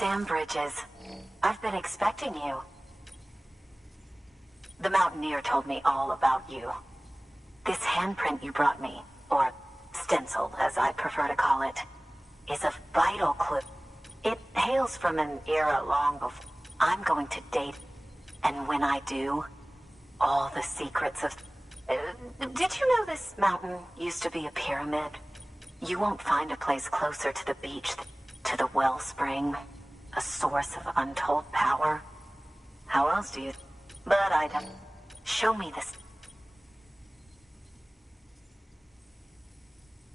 Sam Bridges. I've been expecting you. The Mountaineer told me all about you. This handprint you brought me, or stencil as I prefer to call it, is a vital clue. It hails from an era long before I'm going to date, and when I do, all the secrets of... did you know this mountain used to be a pyramid? You won't find a place closer to the beach, to the wellspring, a source of untold power. How else do you... But I don't... Show me this.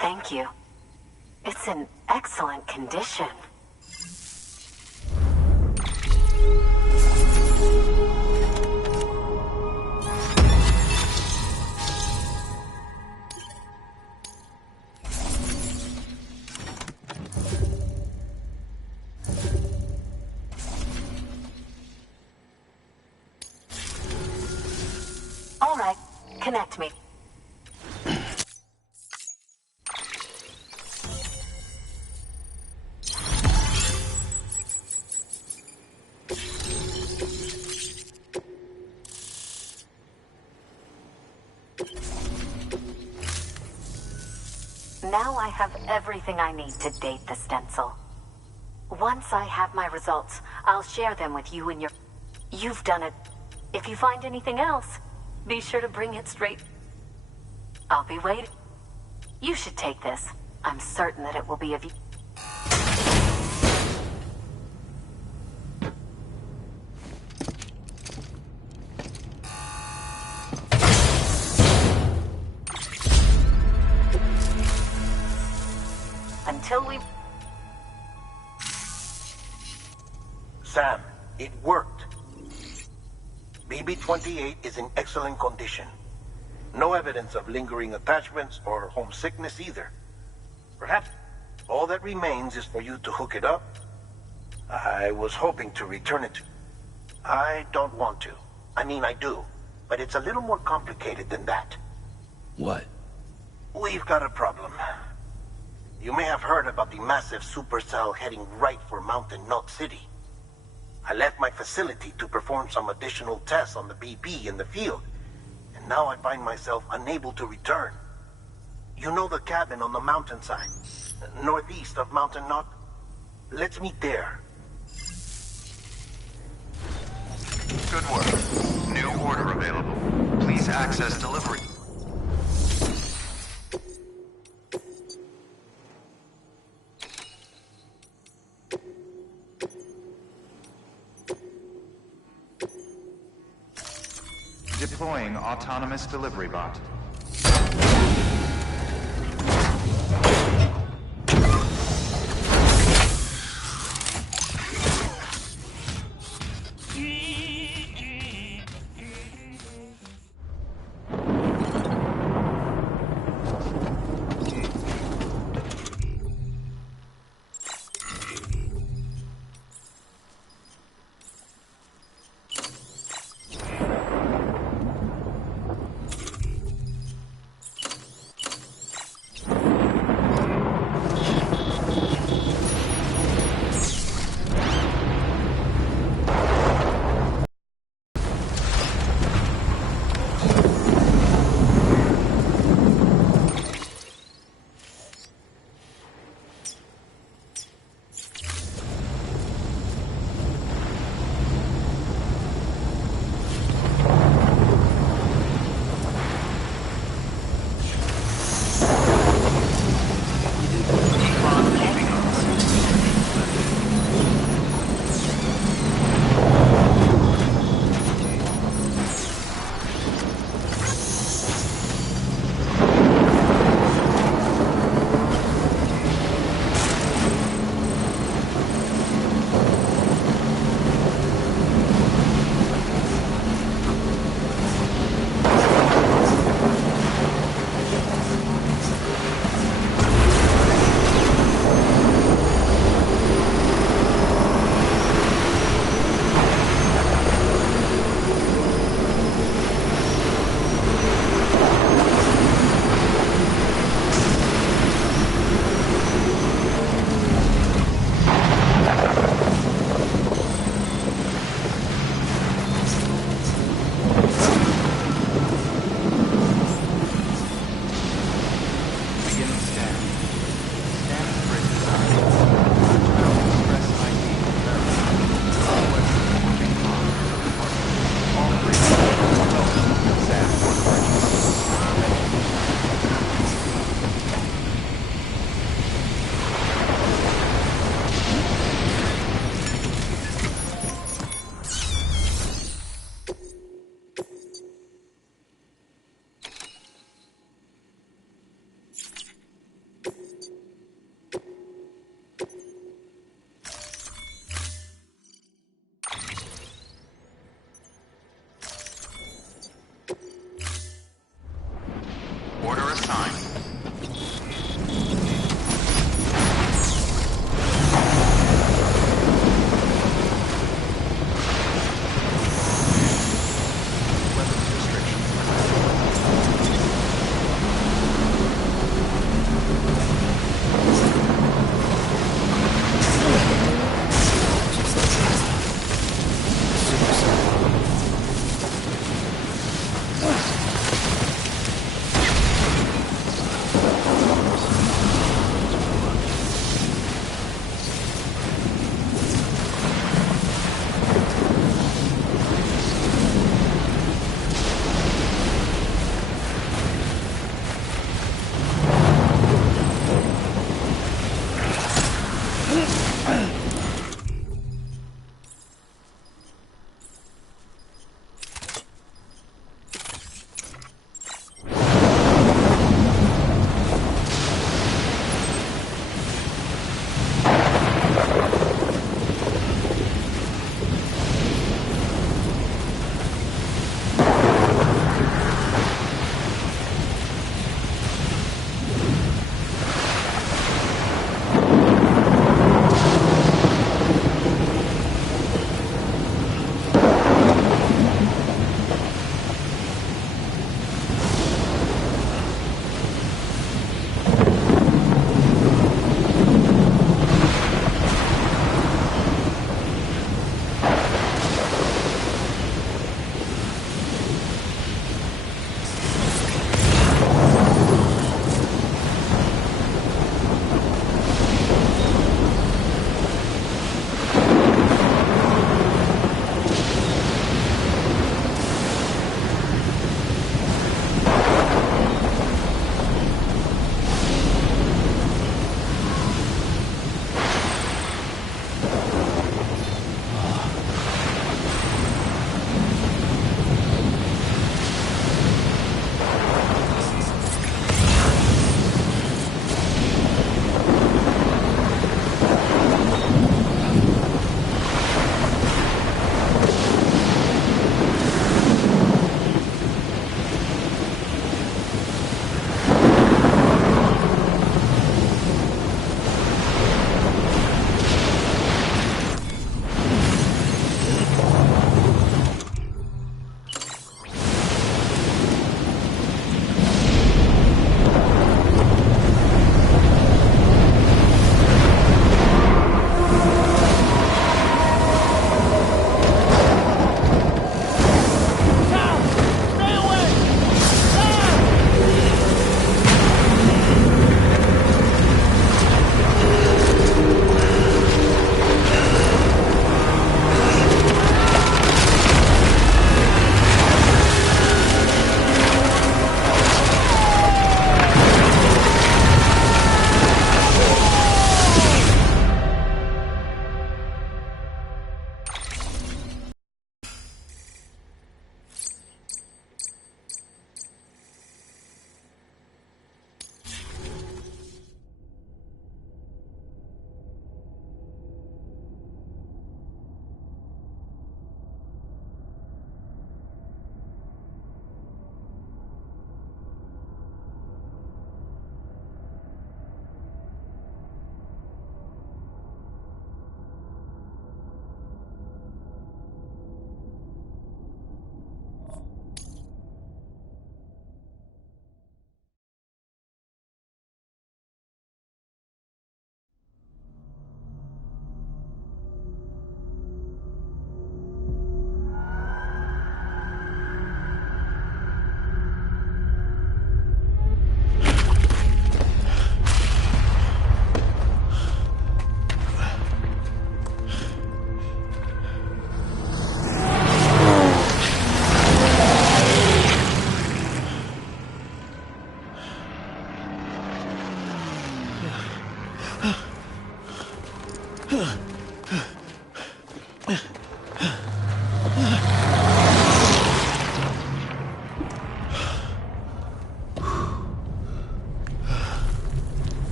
Thank you. It's in excellent condition. All right, connect me. Now I have everything I need to date the stencil. Once I have my results, I'll share them with you and your... You've done it. If you find anything else, be sure to bring it straight. I'll be waiting. You should take this. I'm certain that it will be of you. Until we... Sam, it worked. BB-28 is in excellent condition. No evidence of lingering attachments or homesickness either. Perhaps all that remains is for you to hook it up. I was hoping to return it to... I don't want to. I mean, I do. But it's a little more complicated than that. What? We've got a problem. You may have heard about the massive supercell heading right for Mountain Knot City. I left my facility to perform some additional tests on the BB in the field, and now I find myself unable to return. You know the cabin on the mountainside, northeast of Mountain Knot? Let's meet there. Good work. New order available. Please access delivery. Deploying autonomous delivery bot. Order assigned.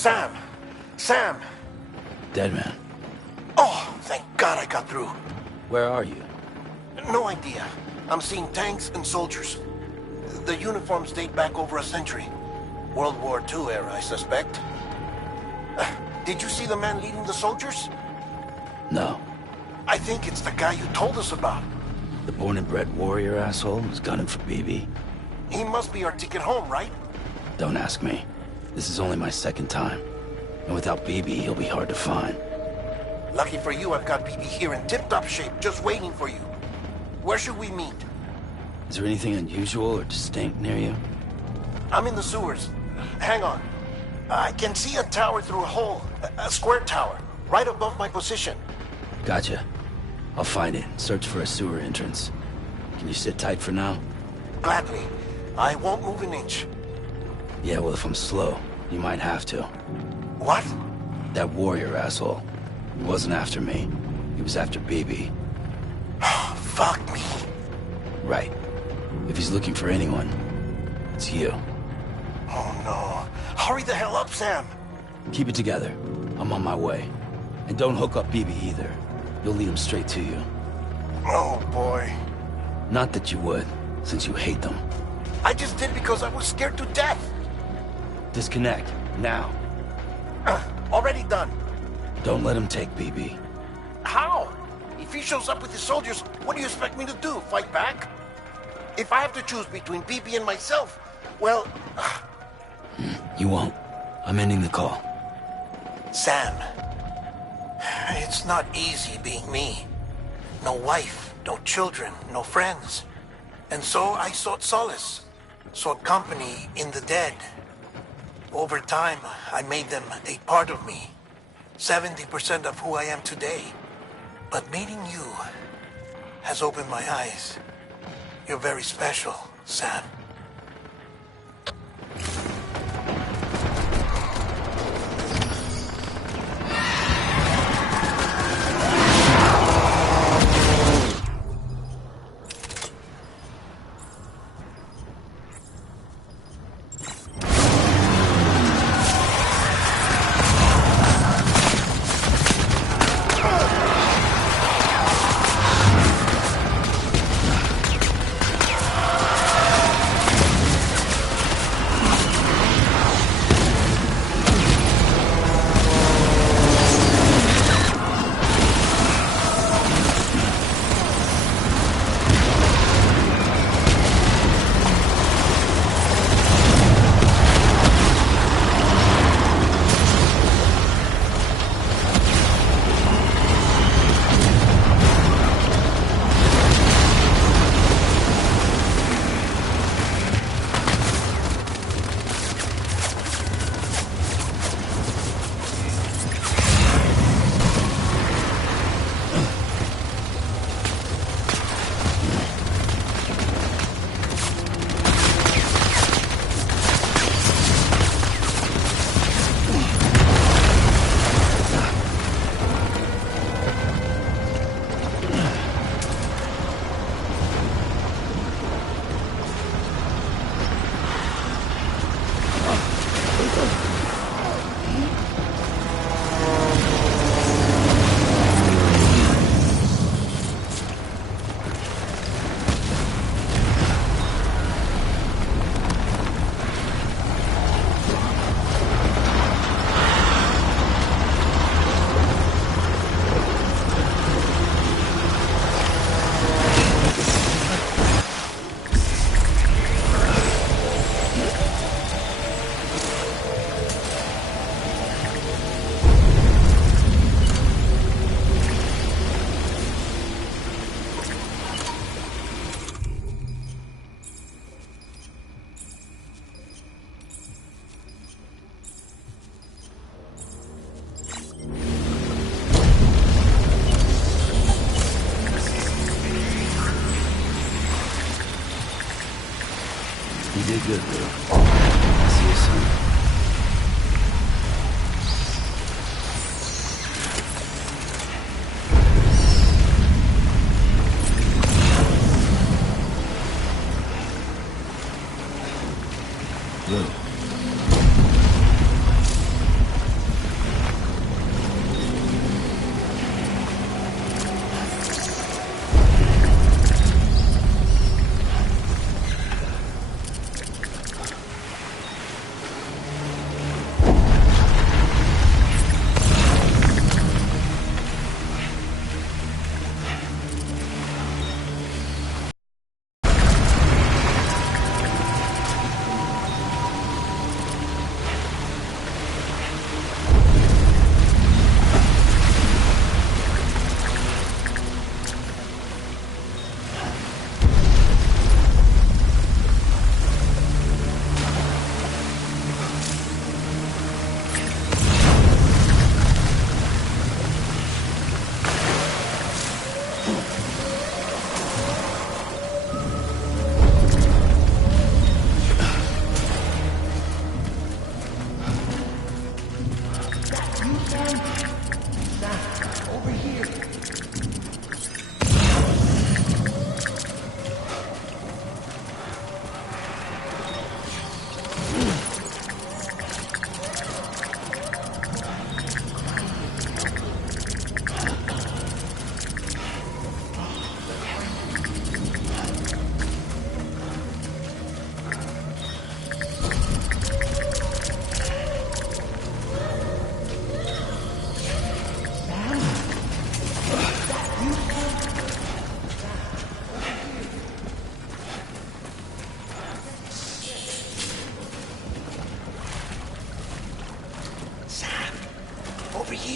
Sam! Sam! Dead man. Oh, thank God I got through. Where are you? No idea. I'm seeing tanks and soldiers. The uniforms date back over a century. World War II era, I suspect. Did you see the man leading the soldiers? No. I think it's the guy you told us about. The born and bred warrior asshole who's gunning for BB? He must be our ticket home, right? Don't ask me. This is only my second time. And without BB, he'll be hard to find. Lucky for you, I've got BB here in tip-top shape, just waiting for you. Where should we meet? Is there anything unusual or distinct near you? I'm in the sewers. Hang on. I can see a tower through a hole. A square tower, right above my position. Gotcha. I'll find it. Search for a sewer entrance. Can you sit tight for now? Gladly. I won't move an inch. Yeah, well, if I'm slow, you might have to. What? That warrior asshole. He wasn't after me. He was after BB. Fuck me. Right. If he's looking for anyone, it's you. Oh no. Hurry the hell up, Sam. Keep it together. I'm on my way. And don't hook up BB either. You'll lead him straight to you. Oh boy. Not that you would, since you hate them. I just did because I was scared to death. Disconnect, now. Already done. Don't let him take BB. How? If he shows up with his soldiers, what do you expect me to do? Fight back? If I have to choose between BB and myself, Well, You won't. I'm ending the call. Sam, it's not easy being me. No wife, no children, no friends. And so I sought solace, sought company in the dead. Over time, I made them a part of me. 70% of who I am today. But meeting you has opened my eyes. You're very special, Sam. You did good, girl. I'll see you soon. Look.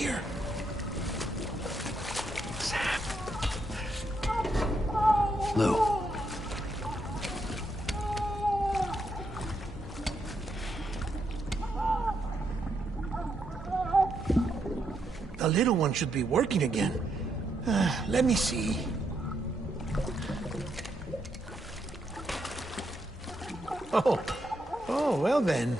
here. Sam. Lou. The little one should be working again. Let me see. Oh, well then.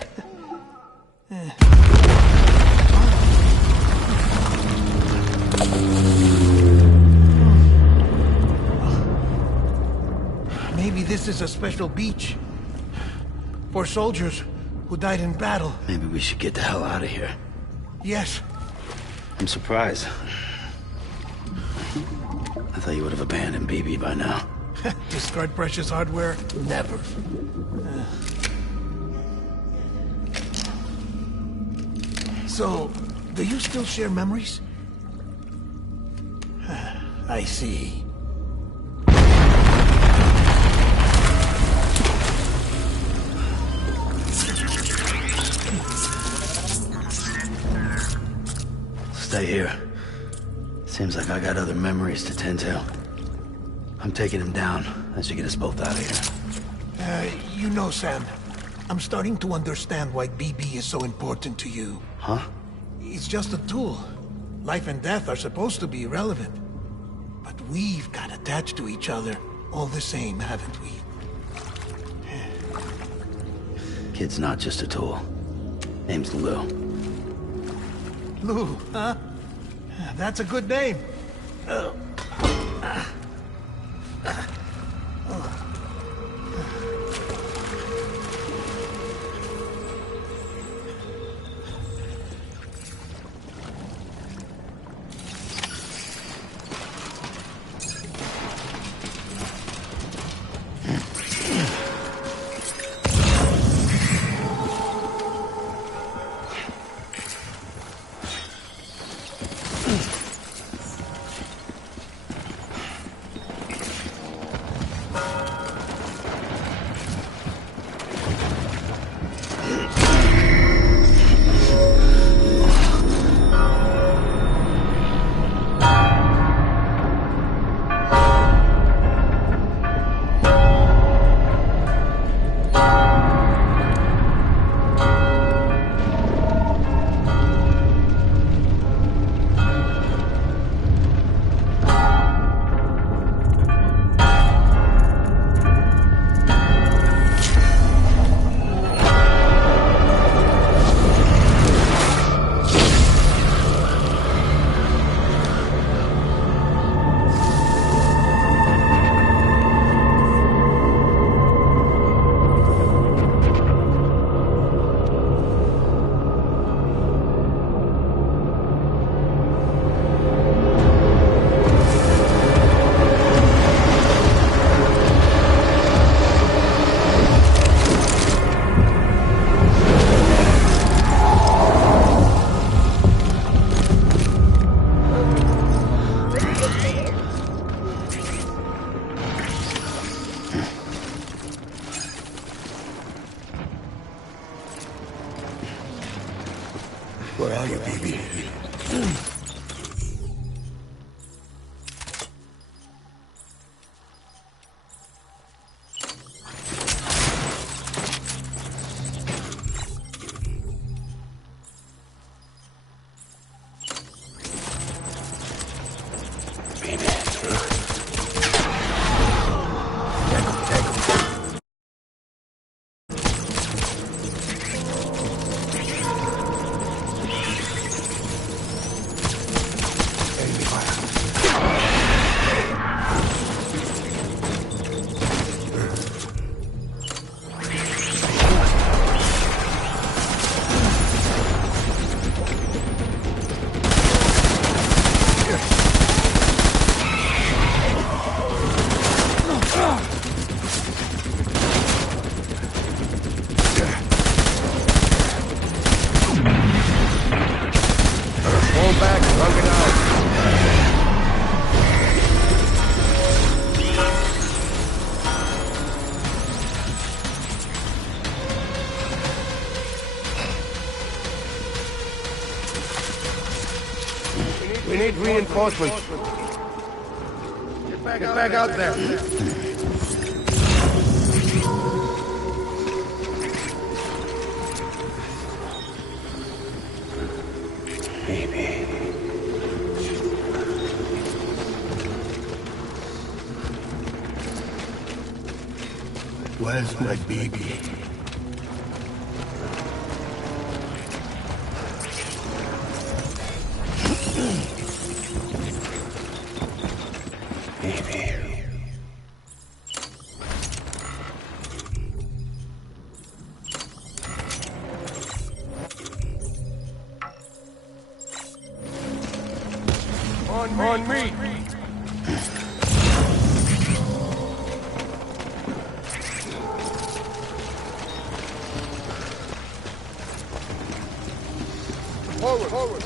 Maybe this is a special beach for soldiers who died in battle. Maybe we should get the hell out of here. Yes. I'm surprised. I thought you would have abandoned BB by now. Discard precious hardware? Never. So, do you still share memories? I see. Stay here. Seems like I got other memories to tend to. I'm taking him down. That should get us both out of here. You know, Sam, I'm starting to understand why BB is so important to you. Huh? It's just a tool. Life and death are supposed to be irrelevant. But we've got attached to each other all the same, haven't we? Kid's not just a tool. Name's Lou. Lou, huh? That's a good name. Where are you, BB? We need reinforcements. Get back out there. Baby. Where's my baby? On me! Forward!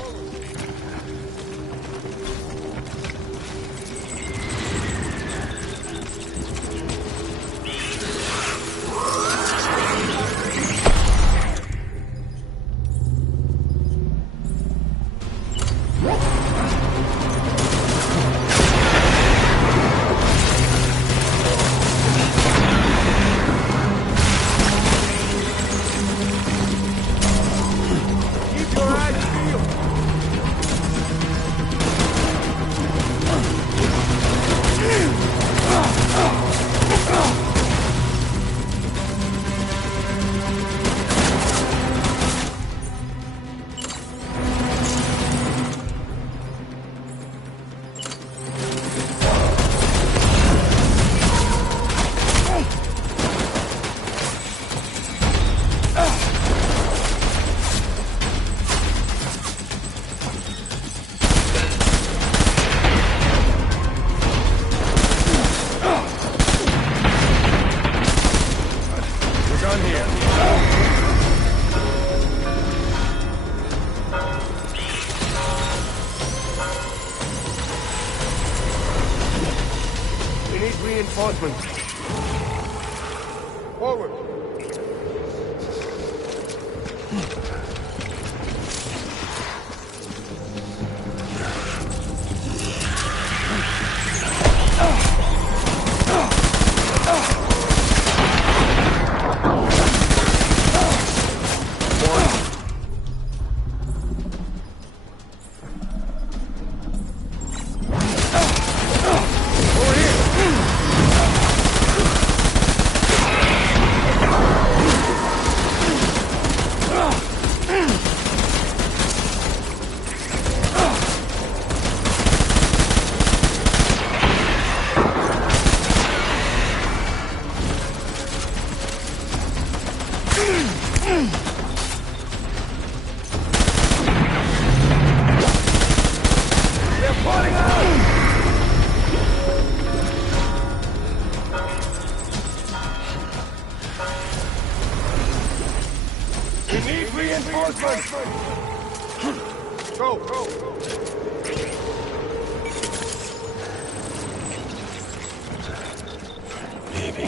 Reinforcements. Forward. Go! Baby.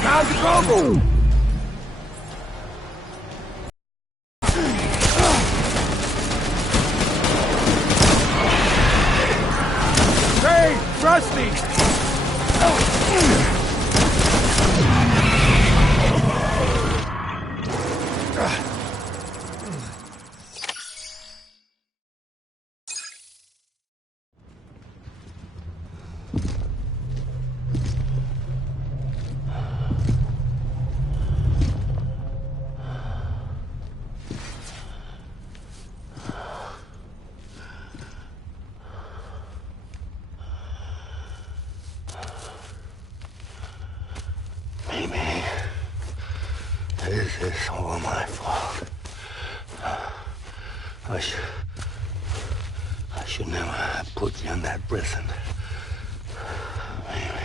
Time to go! Hey, trust me! This is all my fault. I should never have put you in that prison. Maybe.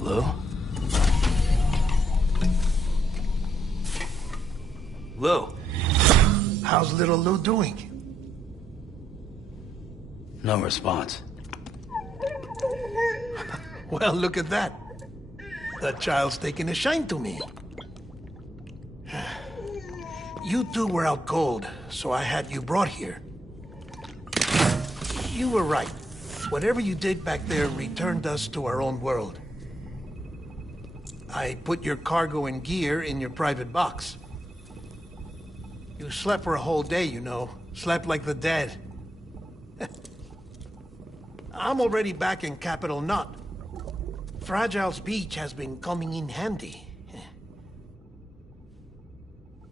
Lou? Lou? How's little Lou doing? No response. Well, look at that. The child's taking a shine to me. You two were out cold, so I had you brought here. You were right. Whatever you did back there returned us to our own world. I put your cargo and gear in your private box. You slept for a whole day, you know. Slept like the dead. I'm already back in Capital Knot. Fragile's beach has been coming in handy.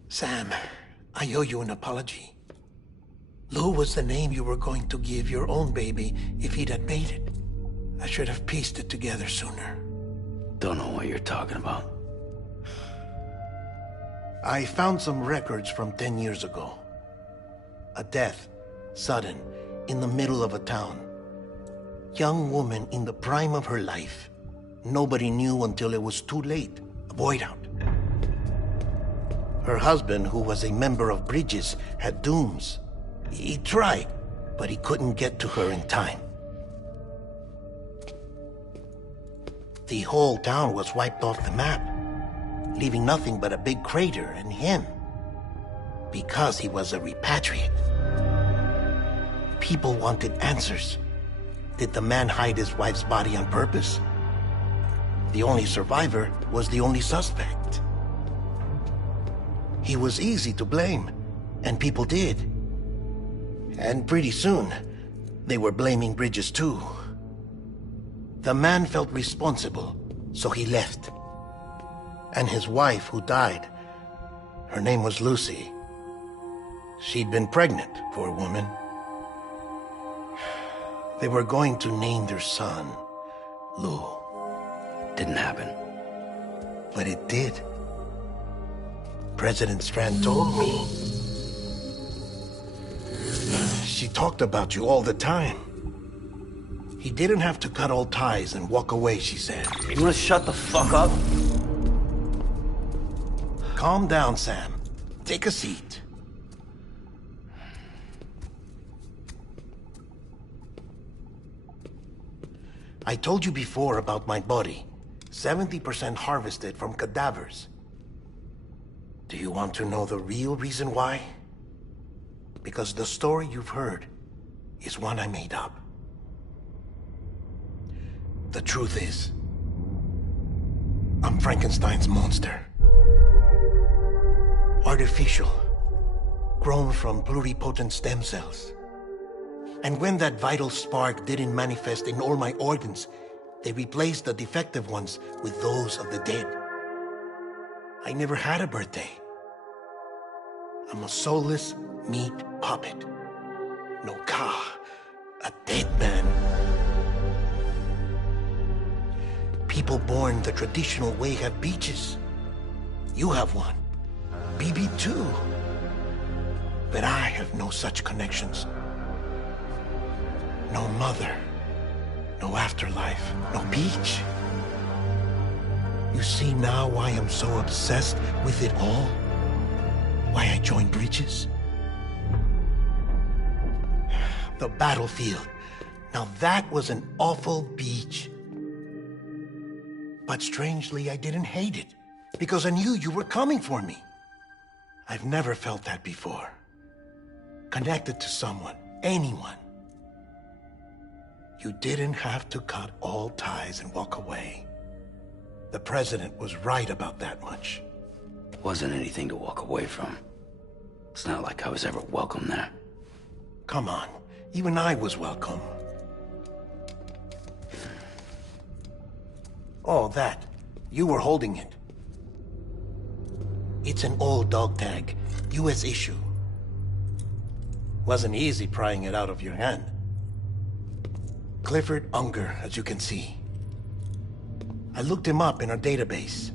Sam, I owe you an apology. Lou was the name you were going to give your own baby if he'd had made it. I should have pieced it together sooner. Don't know what you're talking about. I found some records from 10 years ago. A death, sudden, in the middle of a town. Young woman in the prime of her life. Nobody knew until it was too late. A void out. Her husband, who was a member of Bridges, had dooms. He tried, but he couldn't get to her in time. The whole town was wiped off the map, leaving nothing but a big crater and him. Because he was a repatriate. People wanted answers. Did the man hide his wife's body on purpose? The only survivor was the only suspect. He was easy to blame, and people did. And pretty soon, they were blaming Bridges too. The man felt responsible, so he left. And his wife, who died, her name was Lucy. She'd been pregnant, poor woman. They were going to name their son Lou. Didn't happen. But it did. President Strand told me. She talked about you all the time. He didn't have to cut all ties and walk away, she said. You wanna shut the fuck up? Calm down, Sam. Take a seat. I told you before about my body. 70% harvested from cadavers. Do you want to know the real reason why? Because the story you've heard is one I made up. The truth is, I'm Frankenstein's monster. Artificial, grown from pluripotent stem cells. And when that vital spark didn't manifest in all my organs, they replaced the defective ones with those of the dead. I never had a birthday. I'm a soulless meat puppet. No car, a dead man. People born the traditional way have beaches. You have one. BB too. But I have no such connections. No mother. No afterlife. No beach. You see now why I'm so obsessed with it all? Why I joined Bridges? The battlefield. Now that was an awful beach. But strangely, I didn't hate it. Because I knew you were coming for me. I've never felt that before. Connected to someone, anyone. You didn't have to cut all ties and walk away. The president was right about that much. Wasn't anything to walk away from. It's not like I was ever welcome there. Come on, even I was welcome. Oh, that. You were holding it. It's an old dog tag, US issue. Wasn't easy prying it out of your hand. Clifford Unger, as you can see. I looked him up in our database.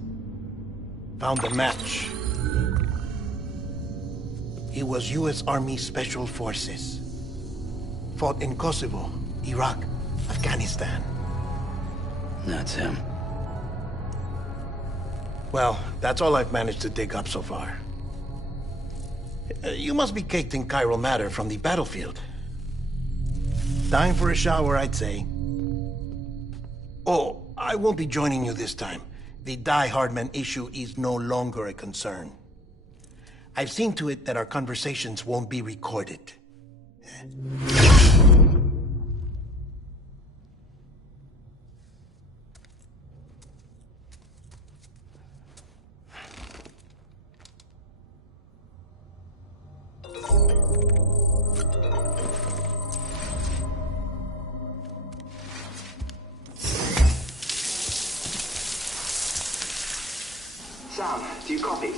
Found a match. He was US Army Special Forces. Fought in Kosovo, Iraq, Afghanistan. That's him. Well, that's all I've managed to dig up so far. You must be caked in chiral matter from the battlefield. Time for a shower, I'd say. Oh, I won't be joining you this time. The Die Hardman issue is no longer a concern. I've seen to it that our conversations won't be recorded. Sam, do you copy?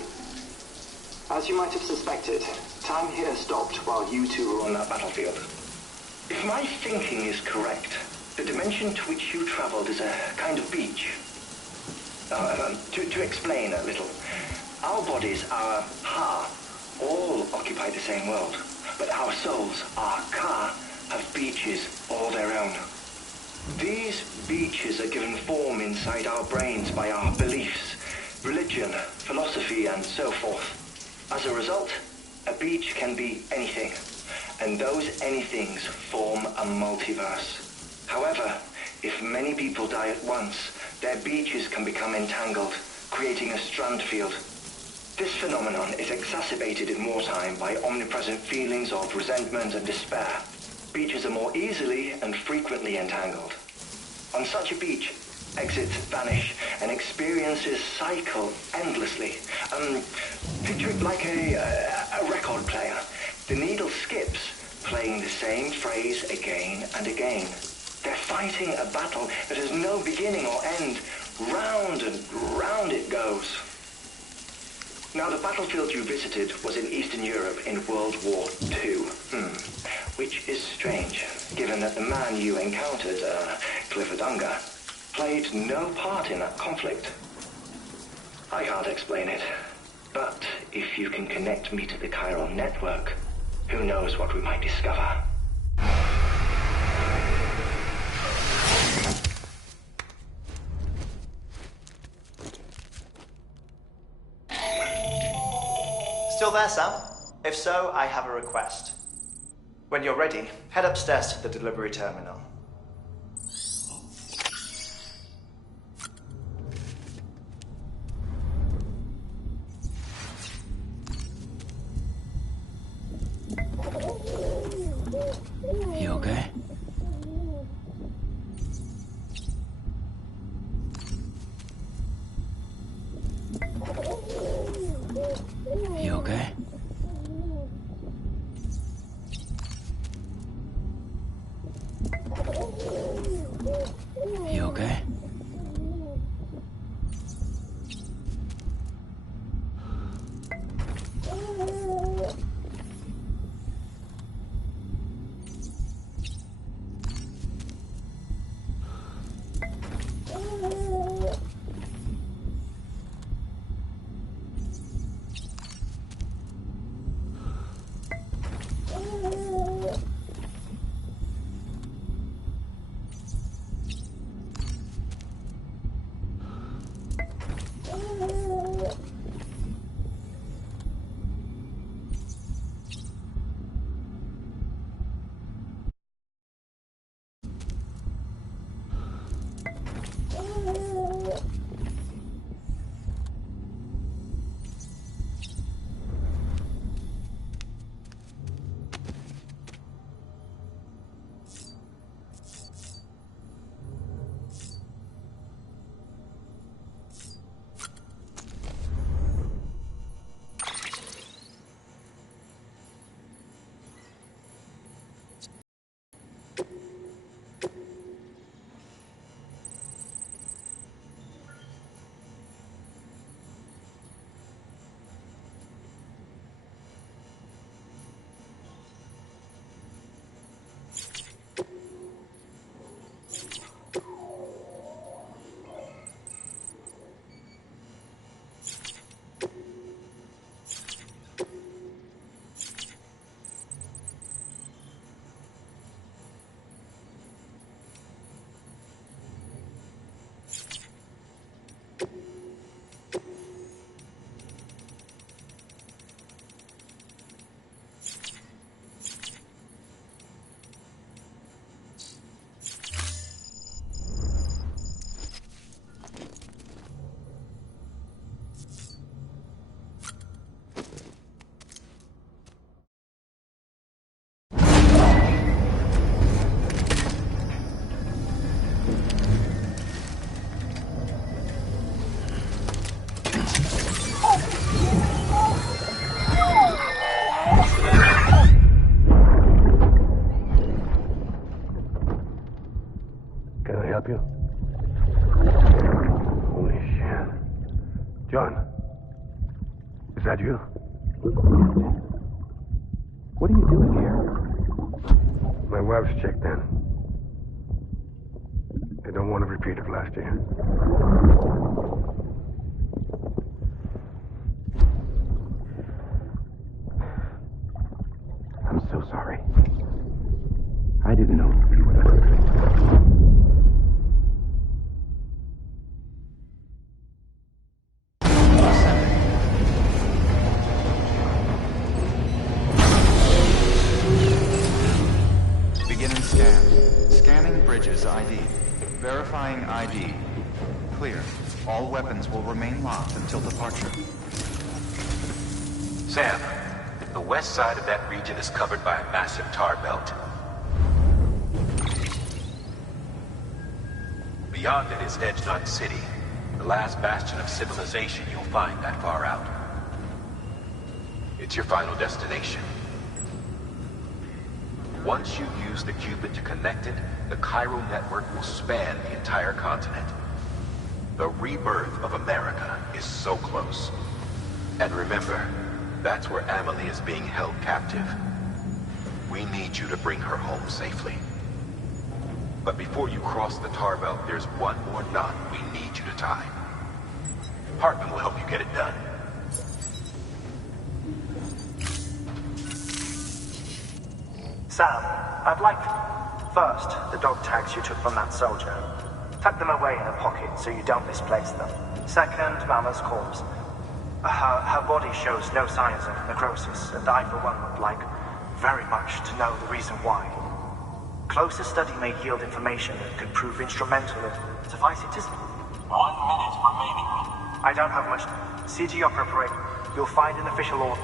As you might have suspected, time here stopped while you two were on that battlefield. If my thinking is correct, the dimension to which you traveled is a kind of beach. To explain a little, our bodies, our Ha, all occupy the same world, but our souls, our Ka, have beaches all their own. These beaches are given form inside our brains by our beliefs, religion, philosophy, and so forth. As a result, a beach can be anything, and those anythings form a multiverse. However, if many people die at once, their beaches can become entangled, creating a strand field. This phenomenon is exacerbated in wartime by omnipresent feelings of resentment and despair. Beaches are more easily and frequently entangled. On such a beach, exits vanish and experiences cycle endlessly. Picture it like a record player. The needle skips, playing the same phrase again and again. They're fighting a battle that has no beginning or end. Round and round it goes. Now, the battlefield you visited was in Eastern Europe in World War II. Which is strange, given that the man you encountered, Clifford Unger, played no part in that conflict. I can't explain it, but if you can connect me to the chiral network, who knows what we might discover. Still there, Sam? If so, I have a request. When you're ready, head upstairs to the delivery terminal. okay? You okay? Can I help you? Holy shit. John, is that you? What are you doing here? My wife's checked in. They don't want a repeat of last year. I'm so sorry. I didn't know you were that. Beginning scan. Scanning bridges ID. Verifying ID. Clear. All weapons will remain locked until departure. Sam, the west side of that region is covered by a massive tar belt. Beyond it is Edgenut City, the last bastion of civilization you'll find that far out. It's your final destination. Once you use the Cupid to connect it, the Cairo network will span the entire continent. The rebirth of America is so close. And remember, that's where Amelie is being held captive. We need you to bring her home safely. But before you cross the tar belt, there's one more knot we need you to tie. Hartman will help you get it done. Sam, I'd like... First, the dog tags you took from that soldier. Tuck them away in a pocket so you don't misplace them. Second, Mama's corpse. Her body shows no signs of necrosis, and I, for one, would like very much to know the reason why. Closer study may yield information that could prove instrumental in... Suffice it is... 1 minute remaining. I don't have much... See to your preparation. You'll find an official order.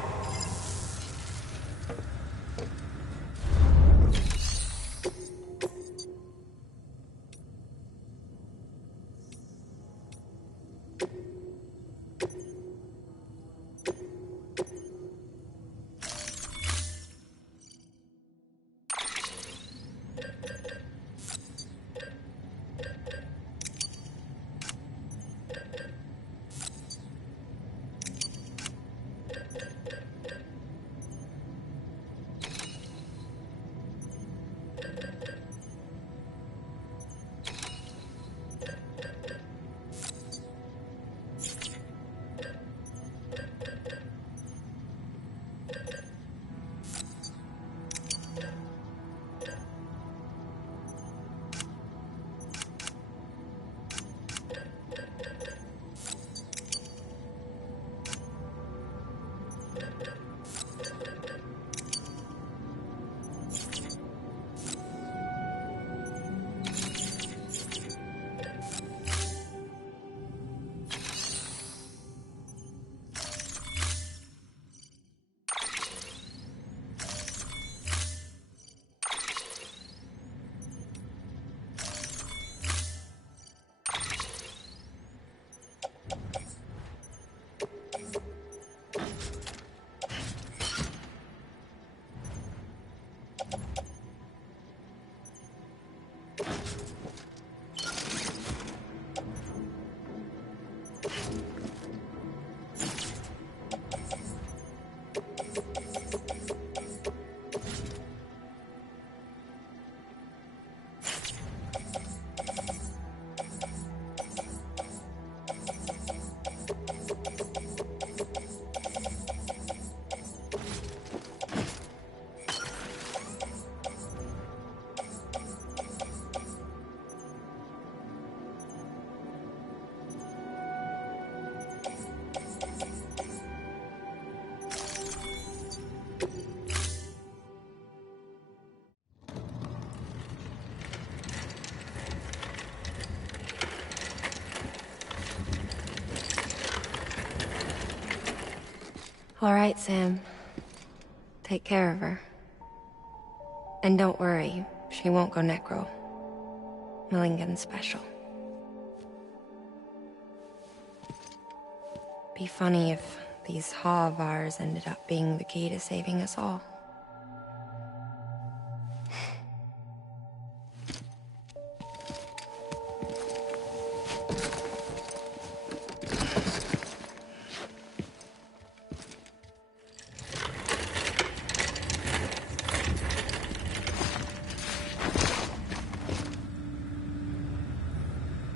All right, Sam. Take care of her. And don't worry, she won't go necro. Millingen's special. Be funny if these Ha of ours ended up being the key to saving us all.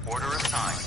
Order assigned.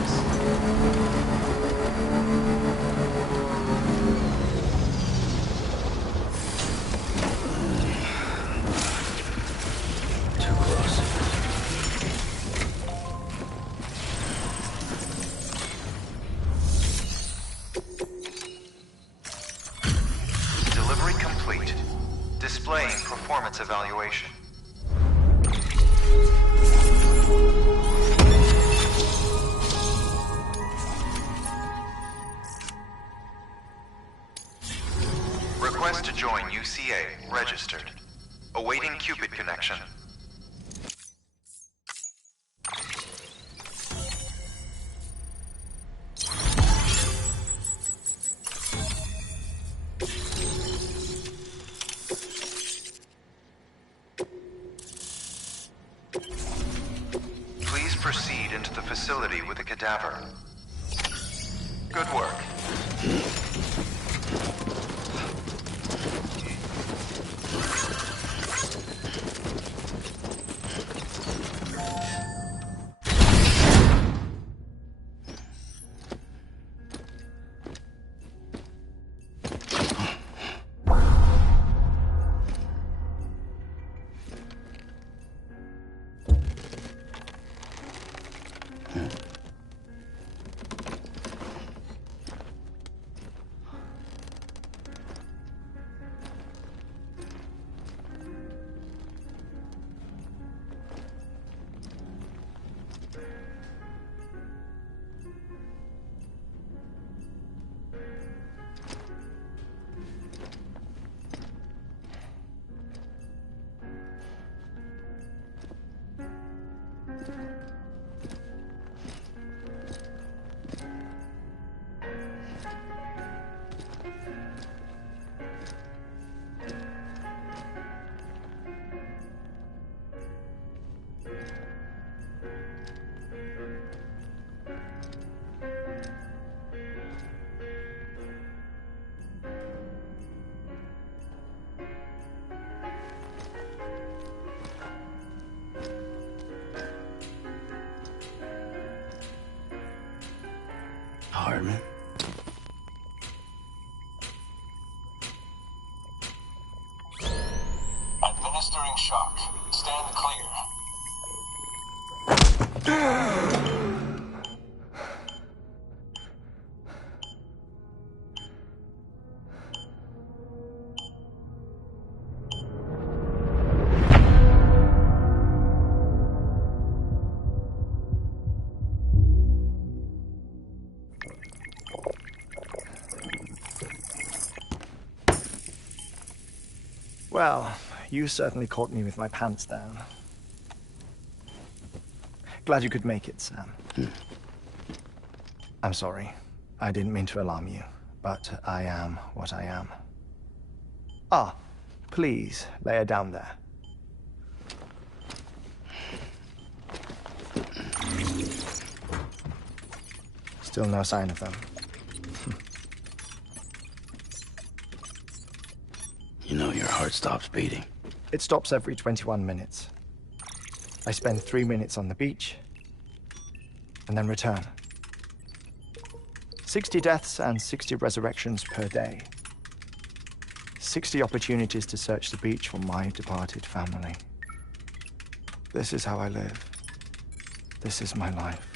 space. Too close. Delivery complete. Displaying performance evaluation. Request to join UCA. Registered. Awaiting Cupid connection. Please proceed into the facility with a cadaver. Good work. Hardman. Administering shock. Stand clear. Well, you certainly caught me with my pants down. Glad you could make it, Sam. I'm sorry. I didn't mean to alarm you, but I am what I am. Ah, please, lay her down there. Still no sign of them. You know your heart stops beating. It stops every 21 minutes. I spend 3 minutes on the beach, and then return. 60 deaths and 60 resurrections per day. 60 opportunities to search the beach for my departed family. This is how I live. This is my life.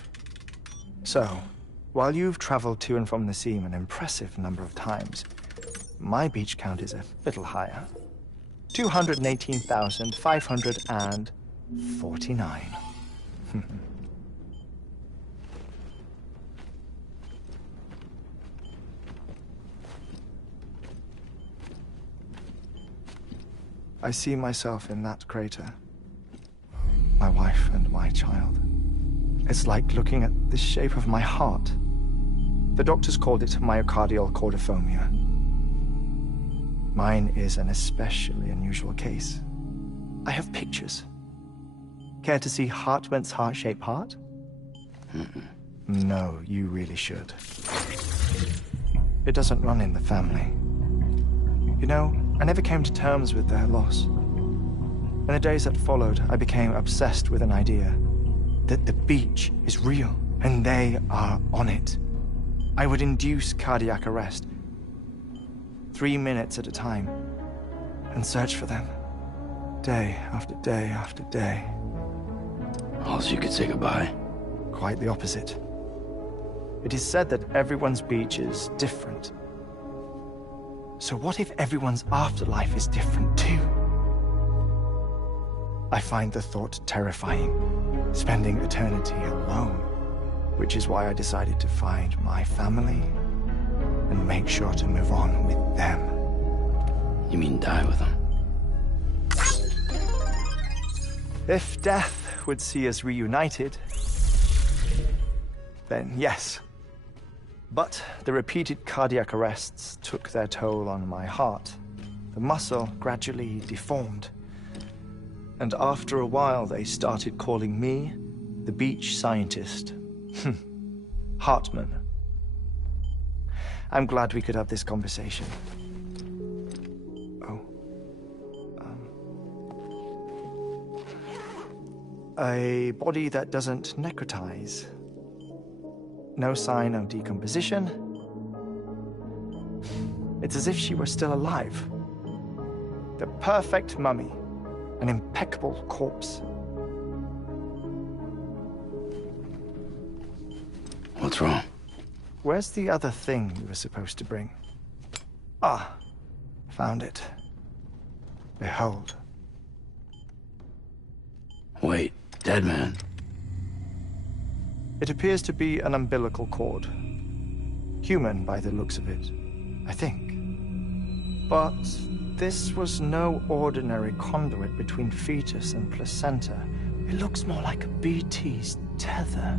So, while you've traveled to and from the sea an impressive number of times, my beach count is a little higher. 218,549. I see myself in that crater. My wife and my child. It's like looking at the shape of my heart. The doctors called it myocardial cordiformia. Mine is an especially unusual case. I have pictures. Care to see Hartman's heart-shaped heart? No, you really should. It doesn't run in the family. You know, I never came to terms with their loss. In the days that followed, I became obsessed with an idea that the beach is real and they are on it. I would induce cardiac arrest, 3 minutes at a time, and search for them, day after day after day. Also, you could say goodbye. Quite the opposite. It is said that everyone's beach is different. So what if everyone's afterlife is different too? I find the thought terrifying, spending eternity alone, which is why I decided to find my family and make sure to move on with them. You mean die with them? If death would see us reunited, then yes. But the repeated cardiac arrests took their toll on my heart. The muscle gradually deformed. And after a while, they started calling me the beach scientist. Hartman. I'm glad we could have this conversation. A body that doesn't necrotize. No sign of decomposition. It's as if she were still alive. The perfect mummy. An impeccable corpse. What's wrong? Where's the other thing you were supposed to bring? Ah, found it. Behold. Wait, dead man. It appears to be an umbilical cord. Human by the looks of it, I think. But this was no ordinary conduit between fetus and placenta. It looks more like a BT's tether.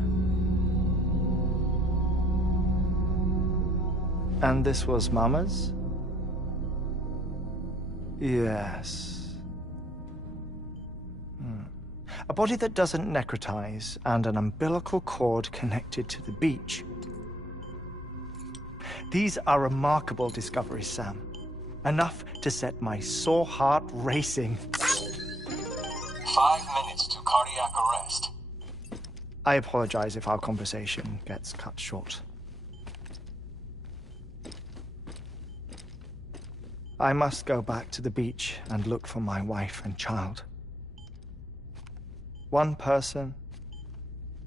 And this was Mama's? Yes. A body that doesn't necrotize, and an umbilical cord connected to the beach. These are remarkable discoveries, Sam. Enough to set my sore heart racing. 5 minutes to cardiac arrest. I apologize if our conversation gets cut short. I must go back to the beach and look for my wife and child. One person,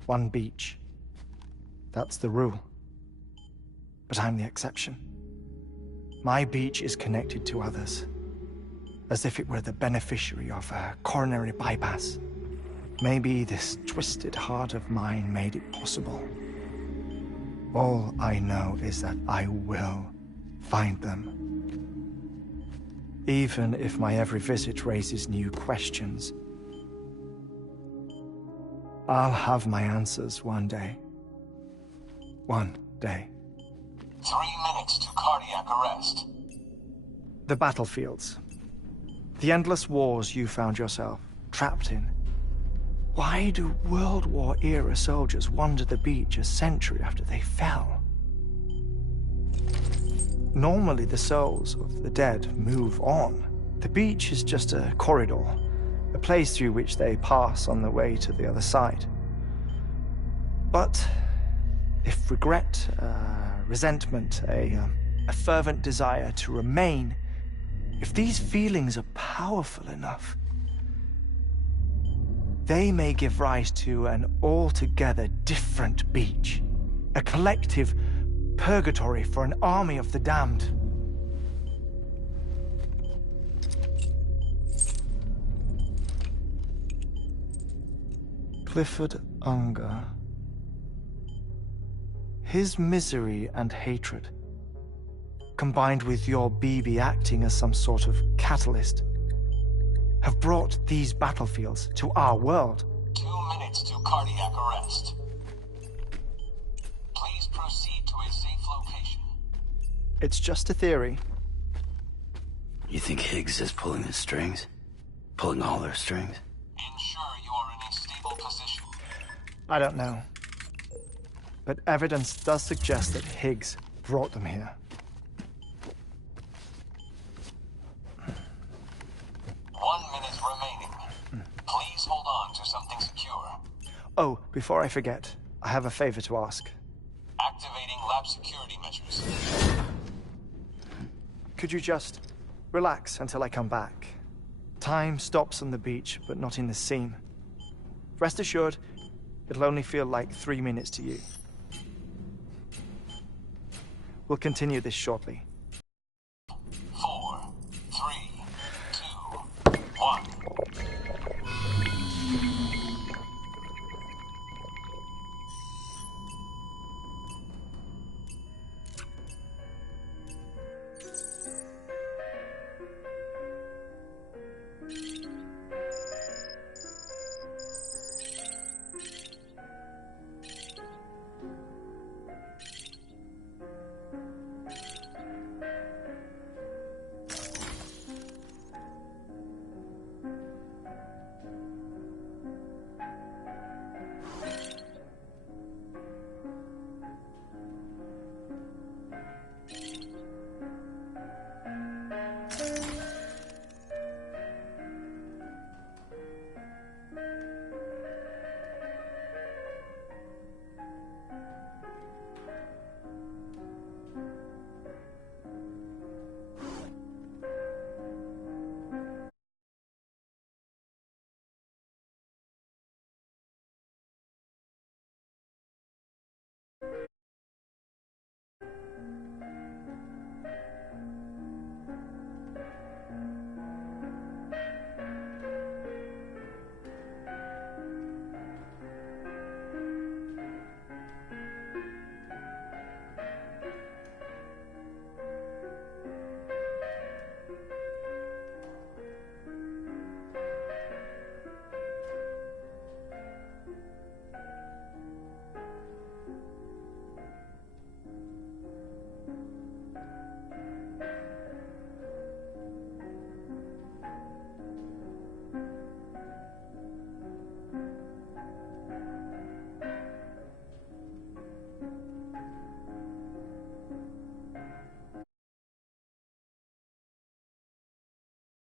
one beach. That's the rule. But I'm the exception. My beach is connected to others, as if it were the beneficiary of a coronary bypass. Maybe this twisted heart of mine made it possible. All I know is that I will find them. Even if my every visit raises new questions. I'll have my answers one day. One day. 3 minutes to cardiac arrest. The battlefields. The endless wars you found yourself trapped in. Why do World War-era soldiers wander the beach a century after they fell? Normally the souls of the dead move on. The beach is just a corridor. A place through which they pass on the way to the other side. But if regret, resentment, a fervent desire to remain, if these feelings are powerful enough, they may give rise to an altogether different beach, a collective purgatory for an army of the damned. Clifford Unger. His misery and hatred, combined with your BB acting as some sort of catalyst, have brought these battlefields to our world. 2 minutes to cardiac arrest. Please proceed to a safe location. It's just a theory. You think Higgs is pulling the strings? Pulling all their strings? Ensure you are in a stable position. I don't know. But evidence does suggest that Higgs brought them here. 1 minute remaining. Please hold on to something secure. Oh, before I forget, I have a favor to ask. Activating lab security measures. Could you just relax until I come back? Time stops on the beach, but not in the scene. Rest assured, it'll only feel like 3 minutes to you. We'll continue this shortly. 4, 3, 2, 1.